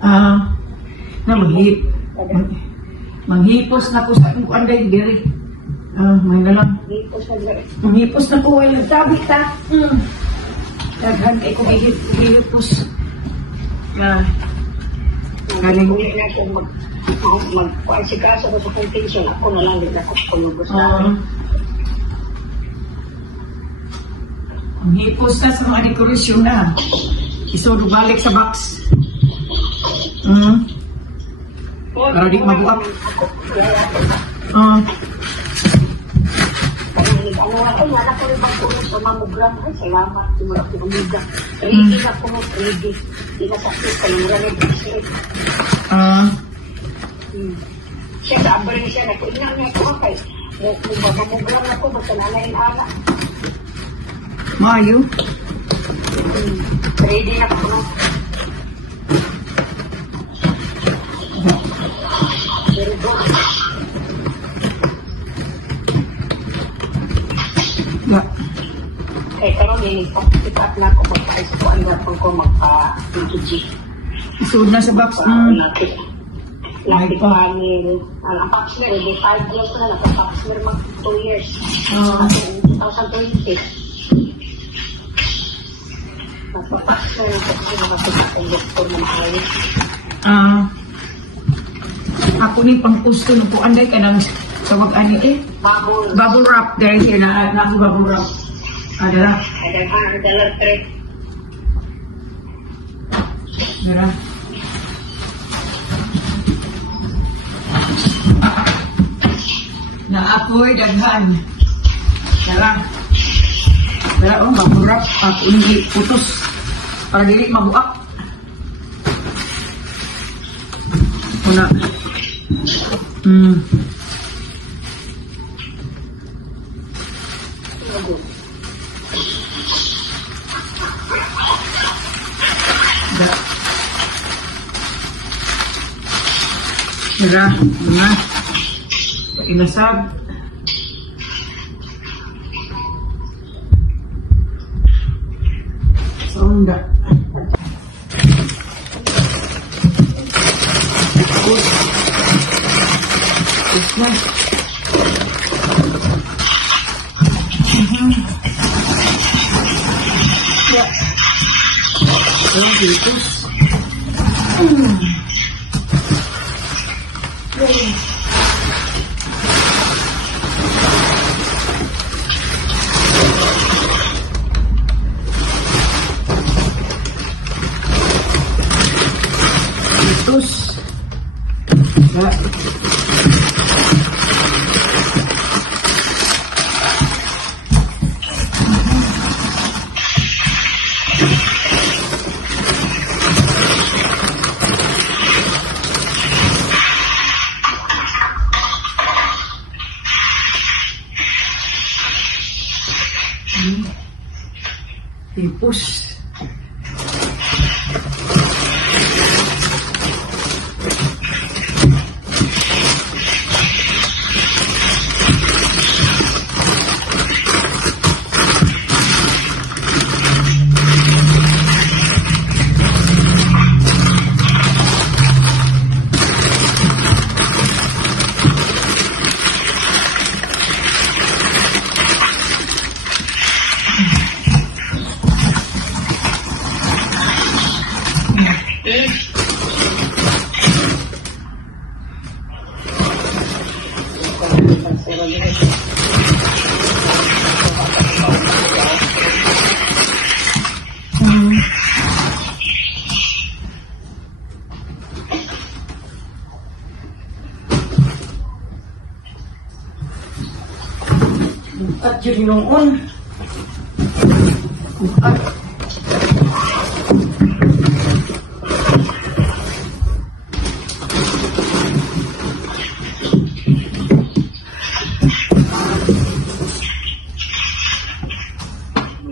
Na manghipos na po sa akong kuanday diri. May na lang. Manghipos na po ay nagtabit ta. Daghan kay ko gihipos. Galing uli na kung magpaasikaso ko sa contention, ako na lang din ako pumubos na. Manghipos na sa mga dekorasyon na. Isudo balik sa box. Para di mabuak. Ano ako, wala ko rin magpunas sa mammogram. Ay, salamat. Wala ko umiga. Ready na po, ready. Di na sakit. Kaya nila siya sa rin siya. Nakuinang niya ko kay. Kung mammogram na po, basta nalain ala. Mayo? Ready na po. Very good. Eh, pero nilipat na ako magpa-ispuan na po ko magpa-PTG. Isunod na sa box. Lapit pa ni... Ang box na, hindi 5 years na. Naka-box na mag 2 years. 2020. Naka-box na rin kasi nakasipat ang doktor na maayos. Ako ni pang-pusto na po. Anday ka ng tawag-ani Bubble wrap. Dahil siya na ako bubble wrap. Adala. Adala, trek. Adala. Na ako'y daghan. Dala. Dala, bubble wrap. At hindi putos. Para dili mabuak. Una. Mira, inasab. Sonda. Tipos. At yun noon.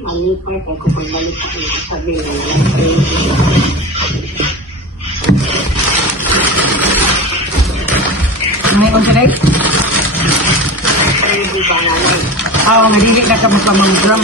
Malipay ko kung balik ko sabi na may konsinig? Hindi ba nalang? Oo, nadidik na ka magpamanggram.